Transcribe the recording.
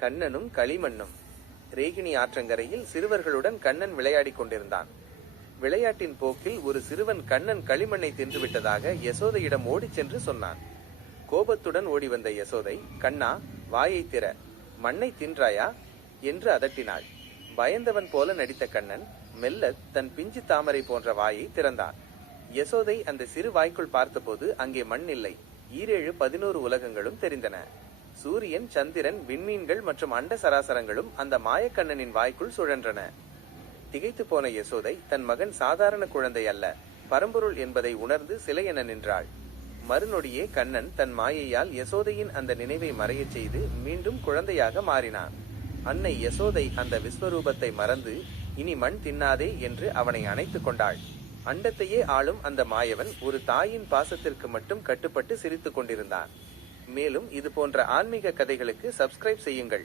கண்ணனும் களிமண்ணும். ரேகிணி ஆற்றங்கரையில் சிறுவர்களுடன் கண்ணன் விளையாடிக் கொண்டிருந்தான். விளையாட்டின் போக்கில் ஒரு சிறுவன் கண்ணன் களிமண்ணை தின்றுவிட்டதாக யசோதையிடம் ஓடிச் சென்று சொன்னான். கோபத்துடன் ஓடி வந்த யசோதை, கண்ணா, வாயை திற, மண்ணை தின்றாயா என்று அதட்டினாள். பயந்தவன் போல நடித்த கண்ணன் மெல்ல தன் பிஞ்சு தாமரை போன்ற வாயை திறந்தான். யசோதை அந்த சிறு வாய்க்குள் பார்த்தபோது அங்கே மண் இல்லை, 7 உலகங்களும் தெரிந்தன. சூரியன், சந்திரன், விண்மீன்கள் மற்றும் அண்ட சராசரங்களும் அந்த மாயக்கண்ணனின் வாய்க்குள் சுழன்றன. திகைத்து போன யசோதை தன் மகன் சாதாரண குழந்தை அல்ல, பரம்பொருள் என்பதை உணர்ந்து சிலையென நின்றாள். மறுநொடியே கண்ணன் தன் மாயையால் யசோதையின் அந்த நினைவை மறையச் செய்து மீண்டும் குழந்தையாக மாறினான். அன்னை யசோதை அந்த விஸ்வரூபத்தை மறந்து இனி மண் தின்னாதே என்று அவனை அணைத்துக் கொண்டாள். அண்டத்தையே ஆளும் அந்த மாயவன் ஒரு தாயின் பாசத்திற்கு மட்டும் கட்டுப்பட்டு சிரித்துக் கொண்டிருந்தான். மேலும் இது போன்ற ஆன்மீக கதைகளுக்கு சப்ஸ்கிரைப் செய்யுங்கள்.